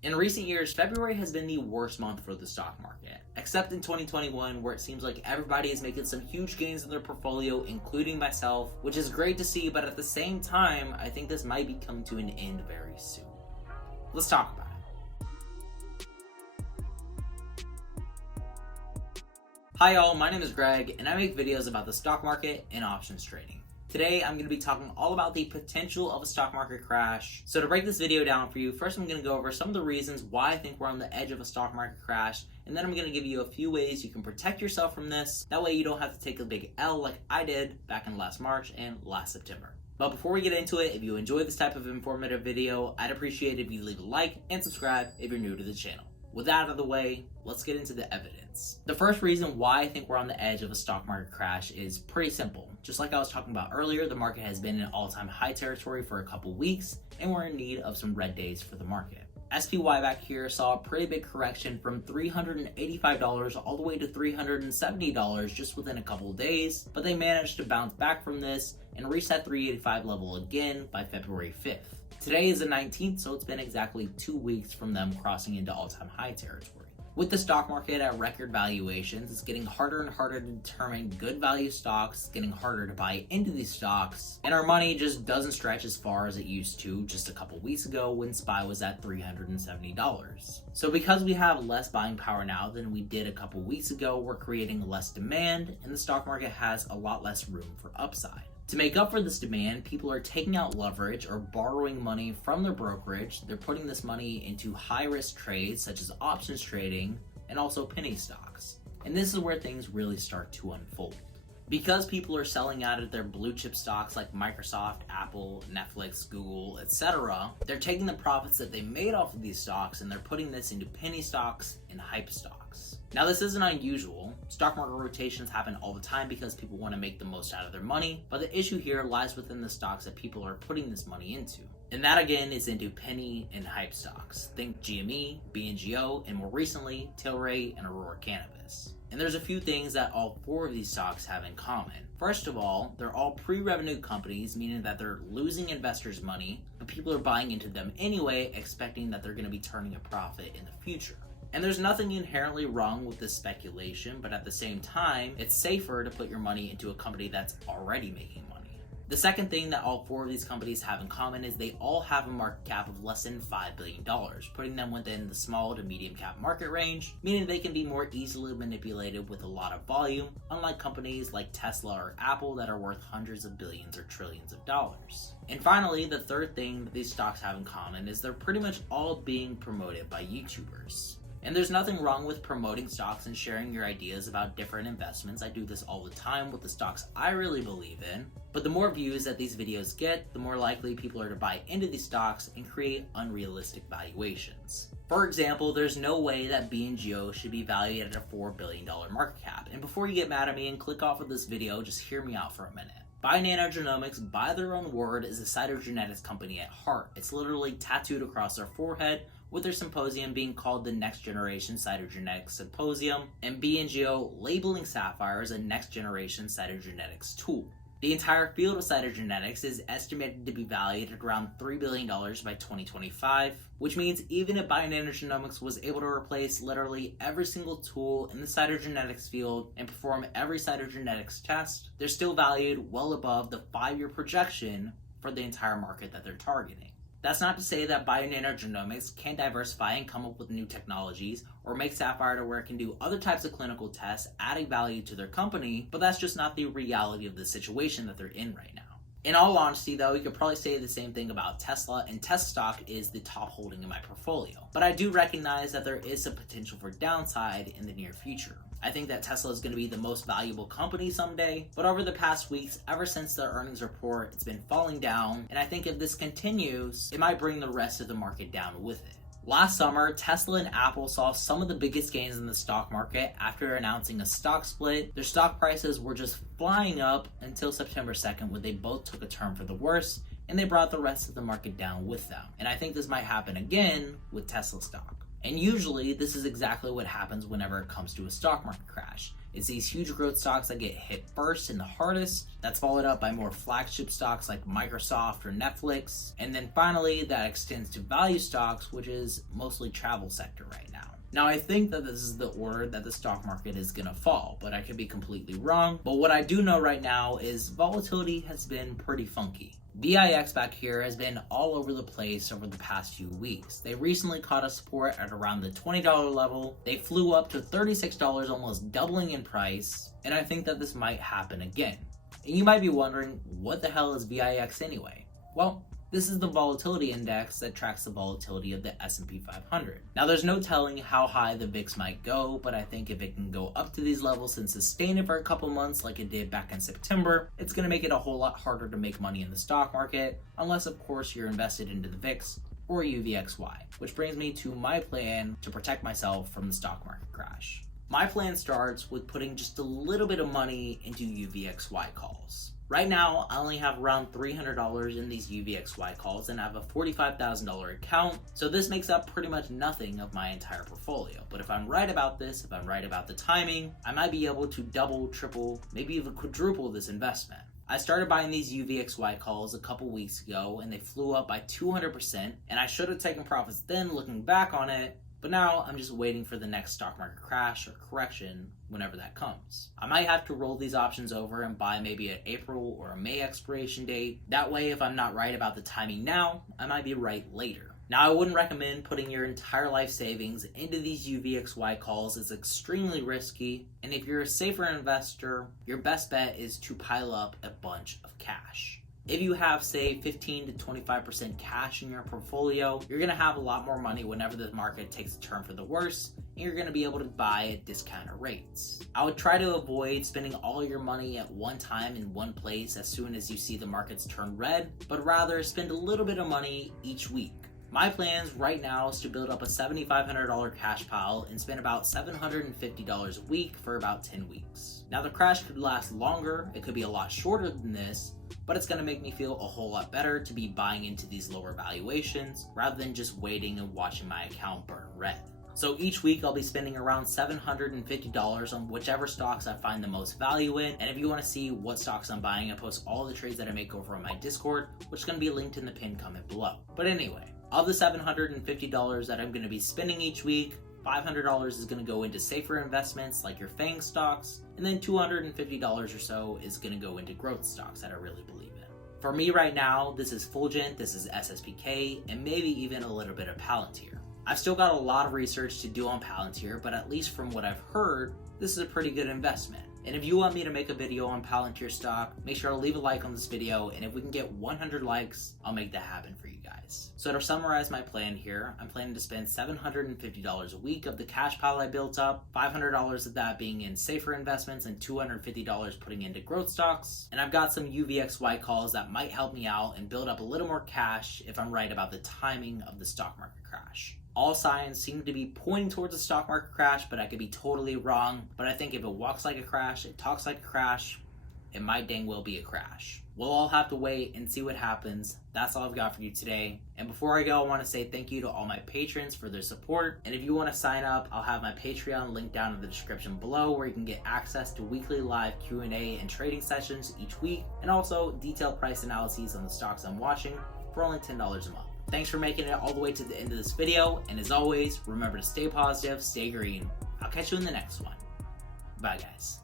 In recent years, February has been the worst month for the stock market, except in 2021, where it seems like everybody is making some huge gains in their portfolio, including myself, which is great to see, but at the same time, I think this might be coming to an end very soon. Let's talk about it. Hi y'all, my name is Greg, and I make videos about the stock market and options trading. Today, I'm going to be talking all about the potential of a stock market crash. So to break this video down for you, first I'm going to go over some of the reasons why I think we're on the edge of a stock market crash, and then I'm going to give you a few ways you can protect yourself from this. That way you don't have to take a big L like I did back in last March and last September. But before we get into it, if you enjoy this type of informative video, I'd appreciate it if you leave a like and subscribe if you're new to the channel. With that out of the way, let's get into the evidence. The first reason why I think we're on the edge of a stock market crash is pretty simple. Just like I was talking about earlier, the market has been in all-time high territory for a couple weeks, and we're in need of some red days for the market. SPY back here saw a pretty big correction from $385 all the way to $370 just within a couple of days, but they managed to bounce back from this and reach that $385 level again by February 5th. Today is the 19th, so it's been exactly 2 weeks from them crossing into all-time high territory. With the stock market at record valuations, it's getting harder and harder to determine good value stocks, getting harder to buy into these stocks, and our money just doesn't stretch as far as it used to just a couple weeks ago when SPY was at $370. So because we have less buying power now than we did a couple weeks ago, we're creating less demand, and the stock market has a lot less room for upside. To make up for this demand, people are taking out leverage or borrowing money from their brokerage. They're putting this money into high-risk trades such as options trading and also penny stocks. And this is where things really start to unfold. Because people are selling out of their blue chip stocks like Microsoft, Apple, Netflix, Google, etc., they're taking the profits that they made off of these stocks and they're putting this into penny stocks and hype stocks. Now, this isn't unusual. Stock market rotations happen all the time because people want to make the most out of their money, but the issue here lies within the stocks that people are putting this money into. And that again is into penny and hype stocks. Think GME, BNGO, and more recently, Tilray and Aurora Cannabis. And there's a few things that all four of these stocks have in common. First of all, they're all pre-revenue companies, meaning that they're losing investors' money, but people are buying into them anyway, expecting that they're going to be turning a profit in the future. And there's nothing inherently wrong with this speculation, but at the same time, it's safer to put your money into a company that's already making money. The second thing that all four of these companies have in common is they all have a market cap of less than $5 billion, putting them within the small to medium cap market range, meaning they can be more easily manipulated with a lot of volume, unlike companies like Tesla or Apple that are worth hundreds of billions or trillions of dollars. And finally, the third thing that these stocks have in common is they're pretty much all being promoted by YouTubers. And there's nothing wrong with promoting stocks and sharing your ideas about different investments. I do this all the time with the stocks I really believe in. But the more views that these videos get, the more likely people are to buy into these stocks and create unrealistic valuations. For example, there's no way that BNGO should be valued at a $4 billion market cap. And before you get mad at me and click off of this video, just hear me out for a minute. Bionano Genomics, by their own word, is a cytogenetics company at heart. It's literally tattooed across their forehead, with their symposium being called the Next Generation Cytogenetics Symposium, and BNGO labeling Saphyr as a next generation cytogenetics tool. The entire field of cytogenetics is estimated to be valued at around $3 billion by 2025, which means even if Bionano Genomics was able to replace literally every single tool in the cytogenetics field and perform every cytogenetics test, they're still valued well above the 5-year projection for the entire market that they're targeting. That's not to say that Bionano Genomics can't diversify and come up with new technologies or make Saphyr to where it can do other types of clinical tests, adding value to their company, but that's just not the reality of the situation that they're in right now. In all honesty though, you could probably say the same thing about Tesla, and Tesla stock is the top holding in my portfolio. But I do recognize that there is some potential for downside in the near future. I think that Tesla is going to be the most valuable company someday, but over the past weeks, ever since their earnings report, it's been falling down, and I think if this continues, it might bring the rest of the market down with it. Last summer, Tesla and Apple saw some of the biggest gains in the stock market after announcing a stock split. Their stock prices were just flying up until September 2nd when they both took a turn for the worse, and they brought the rest of the market down with them. And I think this might happen again with Tesla stock. And usually this is exactly what happens whenever it comes to a stock market crash. It's these huge growth stocks that get hit first and the hardest. That's followed up by more flagship stocks like Microsoft or Netflix. And then finally that extends to value stocks, which is mostly travel sector right now. Now, I think that this is the order that the stock market is going to fall, but I could be completely wrong. But what I do know right now is volatility has been pretty funky. VIX back here has been all over the place over the past few weeks. They recently caught a support at around the $20 level. They flew up to $36, almost doubling in price. And I think that this might happen again. And you might be wondering, what the hell is VIX anyway? Well, this is the volatility index that tracks the volatility of the S&P 500. Now, there's no telling how high the VIX might go, but I think if it can go up to these levels and sustain it for a couple months like it did back in September, it's going to make it a whole lot harder to make money in the stock market, unless of course you're invested into the VIX or UVXY. Which brings me to my plan to protect myself from the stock market crash. My plan starts with putting just a little bit of money into UVXY calls. Right now, I only have around $300 in these UVXY calls and I have a $45,000 account, so this makes up pretty much nothing of my entire portfolio. But if I'm right about this, if I'm right about the timing, I might be able to double, triple, maybe even quadruple this investment. I started buying these UVXY calls a couple weeks ago and they flew up by 200%, and I should have taken profits then looking back on it, but now I'm just waiting for the next stock market crash or correction whenever that comes. I might have to roll these options over and buy maybe an April or a May expiration date. That way, if I'm not right about the timing now, I might be right later. Now, I wouldn't recommend putting your entire life savings into these UVXY calls. It's extremely risky, and if you're a safer investor, your best bet is to pile up a bunch of cash. If you have, say, 15 to 25% cash in your portfolio, you're going to have a lot more money whenever the market takes a turn for the worse, and you're going to be able to buy at discounted rates. I would try to avoid spending all your money at one time in one place as soon as you see the markets turn red, but rather spend a little bit of money each week. My plans right now is to build up a $7,500 cash pile and spend about $750 a week for about 10 weeks. Now, the crash could last longer, it could be a lot shorter than this, but it's going to make me feel a whole lot better to be buying into these lower valuations rather than just waiting and watching my account burn red. So each week I'll be spending around $750 on whichever stocks I find the most value in. And if you want to see what stocks I'm buying, I post all the trades that I make over on my Discord, which is going to be linked in the pinned comment below. But anyway, of the $750 that I'm going to be spending each week, $500 is going to go into safer investments like your FANG stocks, and then $250 or so is going to go into growth stocks that I really believe in. For me right now, this is Fulgent, this is SSPK, and maybe even a little bit of Palantir. I've still got a lot of research to do on Palantir, but at least from what I've heard, this is a pretty good investment. And if you want me to make a video on Palantir stock, make sure to leave a like on this video, and if we can get 100 likes, I'll make that happen for you guys. So to summarize my plan here, I'm planning to spend $750 a week of the cash pile I built up, $500 of that being in safer investments, and $250 putting into growth stocks. And I've got some UVXY calls that might help me out and build up a little more cash if I'm right about the timing of the stock market crash. All signs seem to be pointing towards a stock market crash, but I could be totally wrong. But I think if it walks like a crash, it talks like a crash, it might dang well be a crash. We'll all have to wait and see what happens. That's all I've got for you today. And before I go, I want to say thank you to all my patrons for their support. And if you want to sign up, I'll have my Patreon linked down in the description below, where you can get access to weekly live Q&A and trading sessions each week, and also detailed price analyses on the stocks I'm watching for only $10 a month. Thanks for making it all the way to the end of this video, and as always, remember to stay positive, stay green. I'll catch you in the next one. Bye, guys.